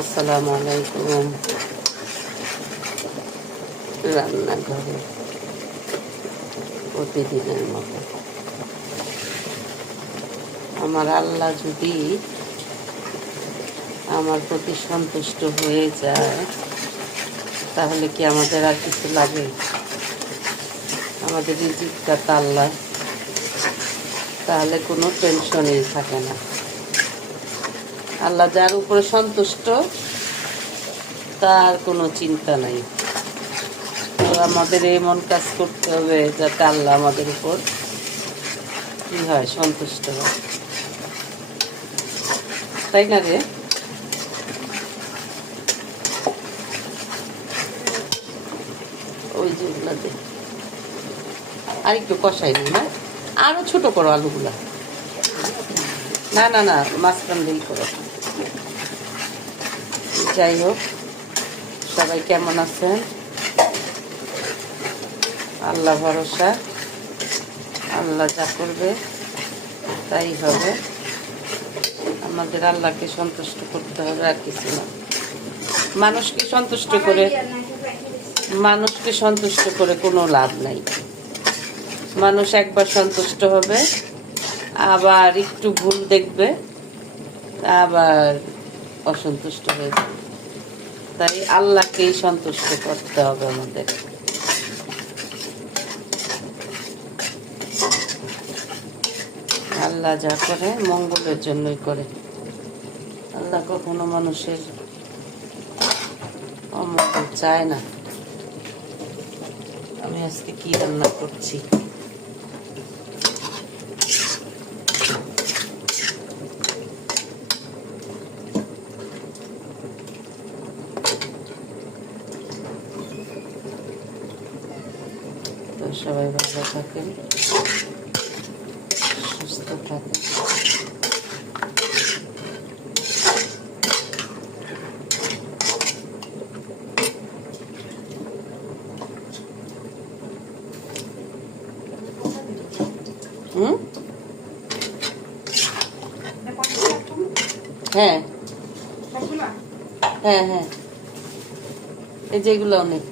আসসালামু আলাইকুম। রান্নাঘরে প্রতিদিনের মতো আমার আল্লাহ যদি আমার প্রতি সন্তুষ্ট হয়ে যায় তাহলে কি আমাদের আর কিছু লাগে? আমাদের রিজিকটা তো আল্লাহ, তাহলে কোনো টেনশনই থাকে না। আল্লাহ যার উপরে সন্তুষ্ট তার কোনো চিন্তা নাই। তো আমাদের এমন কাজ করতে হবে যাতে আল্লাহ আমাদের উপর কি হয়, সন্তুষ্ট হয়, তাই না রে? ওই যেগুলা দে, আর একটু কষাই নি না, আরো ছোট করো আলুগুলা। না না না, মাঝখান দিল করো। যাই হোক, সবাই কেমন আছেন? আল্লাহ ভরসা, আল্লাহ যা করবে তাই হবে। আমাদের আল্লাহকে সন্তুষ্ট করতে হবে, আর কিছু না। মানুষকে সন্তুষ্ট করে কোনো লাভ নাই। মানুষ একবার সন্তুষ্ট হবে, আবার একটু ভুল দেখবে, আবার অসন্তুষ্ট হয়ে যাবে। তাই আল্লাহকেই সন্তুষ্ট করতে হবে আমাদের। আল্লাহ যা করে মঙ্গলের জন্যই করে। আল্লাহ কখনো মানুষের অমঙ্গল চায় না। আমি আজকে কি রান্না করছি? তো সবাই ভালো থাকেন, সুস্থ থাকেন। হ্যাঁ হ্যাঁ হ্যাঁ, এই যেগুলো অনেক